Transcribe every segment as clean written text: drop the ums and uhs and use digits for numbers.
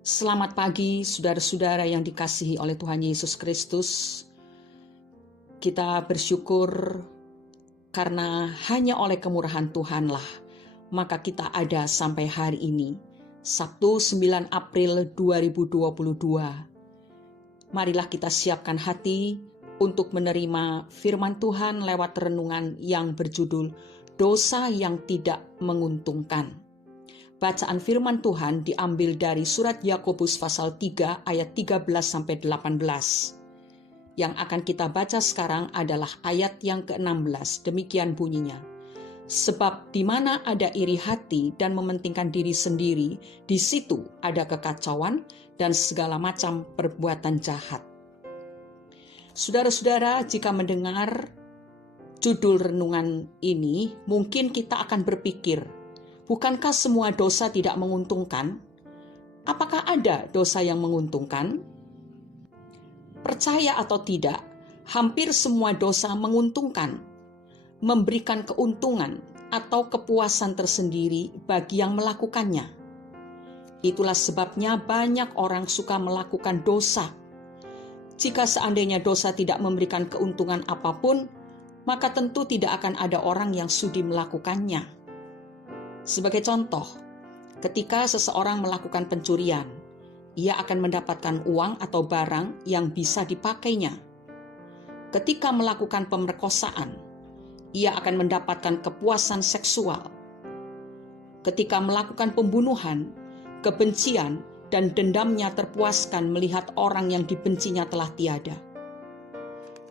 Selamat pagi, saudara-saudara yang dikasihi oleh Tuhan Yesus Kristus. Kita bersyukur karena hanya oleh kemurahan Tuhanlah, maka kita ada sampai hari ini, Sabtu 9 April 2022. Marilah kita siapkan hati untuk menerima firman Tuhan lewat renungan yang berjudul Dosa yang Tidak Menguntungkan. Bacaan firman Tuhan diambil dari surat Yakobus pasal 3 ayat 13-18. Yang akan kita baca sekarang adalah ayat yang ke-16. Demikian bunyinya. Sebab di mana ada iri hati dan mementingkan diri sendiri, di situ ada kekacauan dan segala macam perbuatan jahat. Saudara-saudara, jika mendengar judul renungan ini, mungkin kita akan berpikir, bukankah semua dosa tidak menguntungkan? Apakah ada dosa yang menguntungkan? Percaya atau tidak, hampir semua dosa menguntungkan, memberikan keuntungan atau kepuasan tersendiri bagi yang melakukannya. Itulah sebabnya banyak orang suka melakukan dosa. Jika seandainya dosa tidak memberikan keuntungan apapun, maka tentu tidak akan ada orang yang sudi melakukannya. Sebagai contoh, ketika seseorang melakukan pencurian, ia akan mendapatkan uang atau barang yang bisa dipakainya. Ketika melakukan pemerkosaan, ia akan mendapatkan kepuasan seksual. Ketika melakukan pembunuhan, kebencian dan dendamnya terpuaskan melihat orang yang dibencinya telah tiada.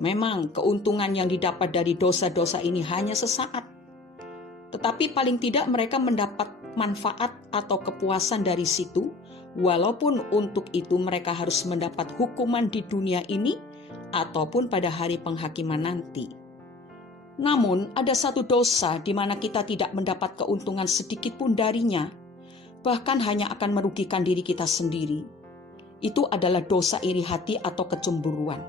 Memang keuntungan yang didapat dari dosa-dosa ini hanya sesaat. Tetapi paling tidak mereka mendapat manfaat atau kepuasan dari situ, walaupun untuk itu mereka harus mendapat hukuman di dunia ini ataupun pada hari penghakiman nanti. Namun ada satu dosa di mana kita tidak mendapat keuntungan sedikit pun darinya, bahkan hanya akan merugikan diri kita sendiri. Itu adalah dosa iri hati atau kecemburuan.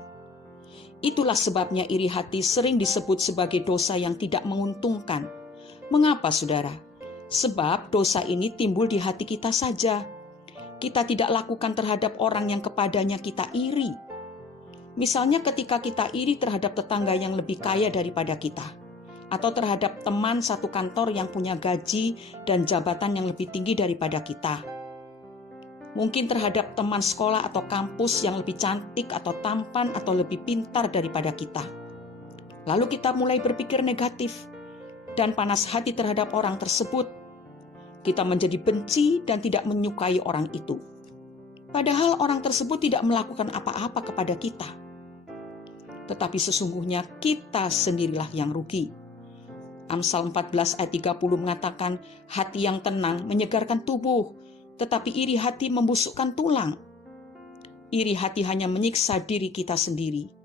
Itulah sebabnya iri hati sering disebut sebagai dosa yang tidak menguntungkan. Mengapa, saudara? Sebab dosa ini timbul di hati kita saja. Kita tidak lakukan terhadap orang yang kepadanya kita iri. Misalnya ketika kita iri terhadap tetangga yang lebih kaya daripada kita, atau terhadap teman satu kantor yang punya gaji dan jabatan yang lebih tinggi daripada kita. Mungkin terhadap teman sekolah atau kampus yang lebih cantik atau tampan atau lebih pintar daripada kita. Lalu kita mulai berpikir negatif dan panas hati terhadap orang tersebut. Kita menjadi benci dan tidak menyukai orang itu. Padahal orang tersebut tidak melakukan apa-apa kepada kita. Tetapi sesungguhnya kita sendirilah yang rugi. Amsal 14 ayat 30 mengatakan, hati yang tenang menyegarkan tubuh, tetapi iri hati membusukkan tulang. Iri hati hanya menyiksa diri kita sendiri.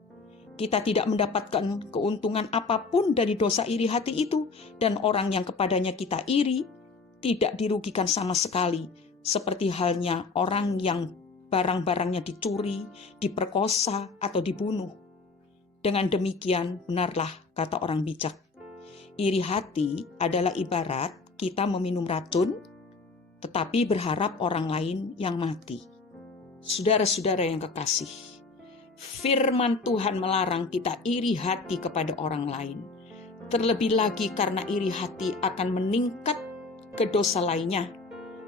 Kita tidak mendapatkan keuntungan apapun dari dosa iri hati itu, dan orang yang kepadanya kita iri tidak dirugikan sama sekali, seperti halnya orang yang barang-barangnya dicuri, diperkosa, atau dibunuh. Dengan demikian, benarlah kata orang bijak. Iri hati adalah ibarat kita meminum racun, tetapi berharap orang lain yang mati. Saudara-saudara yang kekasih, firman Tuhan melarang kita iri hati kepada orang lain. Terlebih lagi karena iri hati akan meningkat ke dosa lainnya,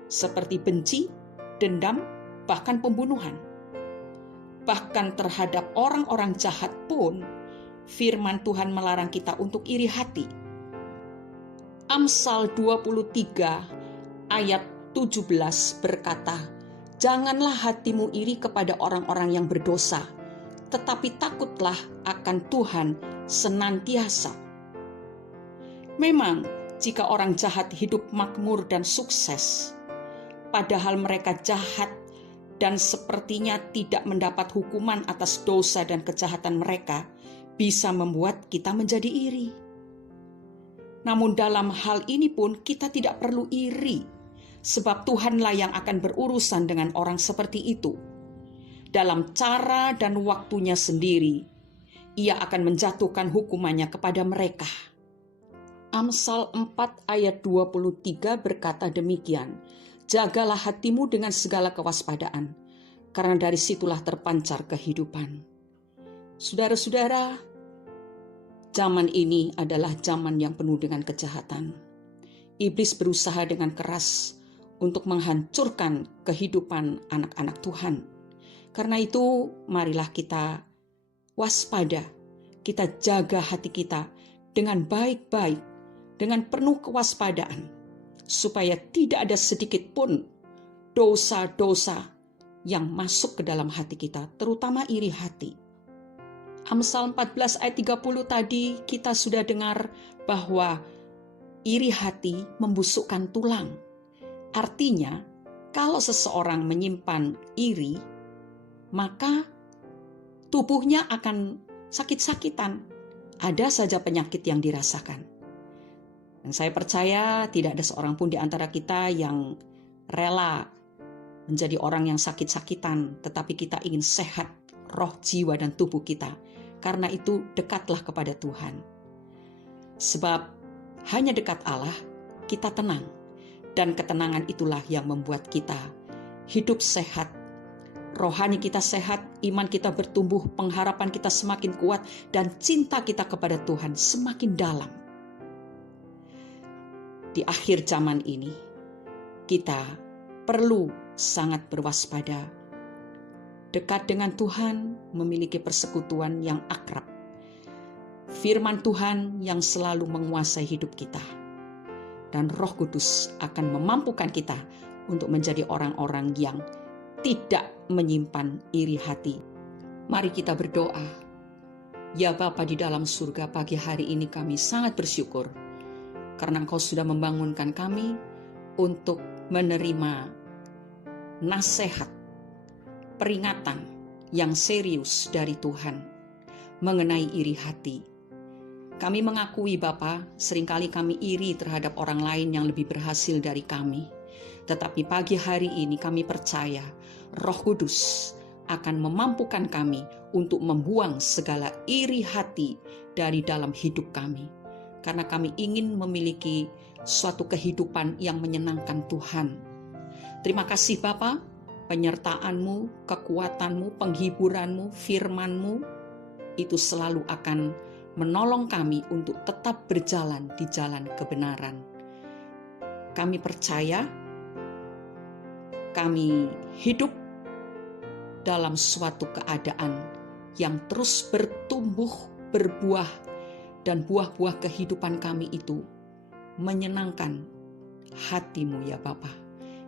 seperti benci, dendam, bahkan pembunuhan. Bahkan terhadap orang-orang jahat pun, firman Tuhan melarang kita untuk iri hati. Amsal 23 ayat 17 berkata, janganlah hatimu iri kepada orang-orang yang berdosa, tetapi takutlah akan Tuhan senantiasa. Memang, jika orang jahat hidup makmur dan sukses, padahal mereka jahat dan sepertinya tidak mendapat hukuman atas dosa dan kejahatan mereka, bisa membuat kita menjadi iri. Namun dalam hal ini pun kita tidak perlu iri, sebab Tuhanlah yang akan berurusan dengan orang seperti itu. Dalam cara dan waktunya sendiri, ia akan menjatuhkan hukumannya kepada mereka. Amsal 4 ayat 23 berkata demikian, Jagalah hatimu dengan segala kewaspadaan, karena dari situlah terpancar kehidupan. Saudara-saudara, zaman ini adalah zaman yang penuh dengan kejahatan. Iblis berusaha dengan keras untuk menghancurkan kehidupan anak-anak Tuhan. Karena itu, marilah kita waspada, kita jaga hati kita dengan baik-baik, dengan penuh kewaspadaan, supaya tidak ada sedikit pun dosa-dosa yang masuk ke dalam hati kita, terutama iri hati. Amsal 14 ayat 30 tadi kita sudah dengar bahwa iri hati membusukkan tulang. Artinya, kalau seseorang menyimpan iri, maka tubuhnya akan sakit-sakitan. Ada saja penyakit yang dirasakan. Dan saya percaya tidak ada seorang pun di antara kita yang rela menjadi orang yang sakit-sakitan, tetapi kita ingin sehat, roh, jiwa, dan tubuh kita. Karena itu dekatlah kepada Tuhan. Sebab hanya dekat Allah kita tenang. Dan ketenangan itulah yang membuat kita hidup sehat. Rohani kita sehat, iman kita bertumbuh, pengharapan kita semakin kuat, dan cinta kita kepada Tuhan semakin dalam. Di akhir zaman ini, kita perlu sangat berwaspada. Dekat dengan Tuhan, memiliki persekutuan yang akrab. Firman Tuhan yang selalu menguasai hidup kita. Dan Roh Kudus akan memampukan kita untuk menjadi orang-orang yang tidak menyimpan iri hati. Mari kita berdoa. Ya Bapa di dalam surga, pagi hari ini kami sangat bersyukur karena Engkau sudah membangunkan kami untuk menerima nasihat, peringatan yang serius dari Tuhan mengenai iri hati. Kami mengakui Bapa, seringkali kami iri terhadap orang lain yang lebih berhasil dari kami. Tetapi pagi hari ini kami percaya Roh Kudus akan memampukan kami untuk membuang segala iri hati dari dalam hidup kami. Karena kami ingin memiliki suatu kehidupan yang menyenangkan Tuhan. Terima kasih Bapa, penyertaan-Mu, kekuatan-Mu, penghiburan-Mu, firman-Mu, itu selalu akan menolong kami untuk tetap berjalan di jalan kebenaran. Kami percaya, kami hidup dalam suatu keadaan yang terus bertumbuh, berbuah, dan buah-buah kehidupan kami itu menyenangkan hati-Mu ya Bapa.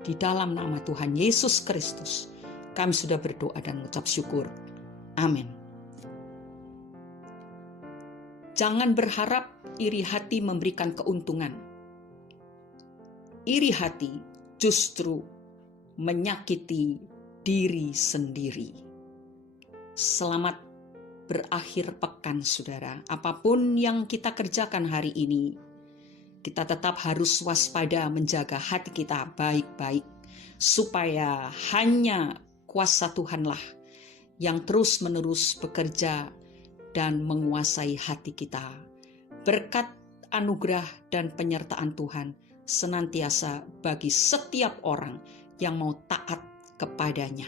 Di dalam nama Tuhan Yesus Kristus, kami sudah berdoa dan mengucap syukur. Amin. Jangan berharap iri hati memberikan keuntungan. Iri hati justru menyakiti diri sendiri. Selamat berakhir pekan, saudara. Apapun yang kita kerjakan hari ini, kita tetap harus waspada menjaga hati kita baik-baik, supaya hanya kuasa Tuhanlah yang terus-menerus bekerja dan menguasai hati kita. Berkat, anugerah, dan penyertaan Tuhan senantiasa bagi setiap orang yang mau taat kepadanya.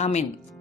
Amin.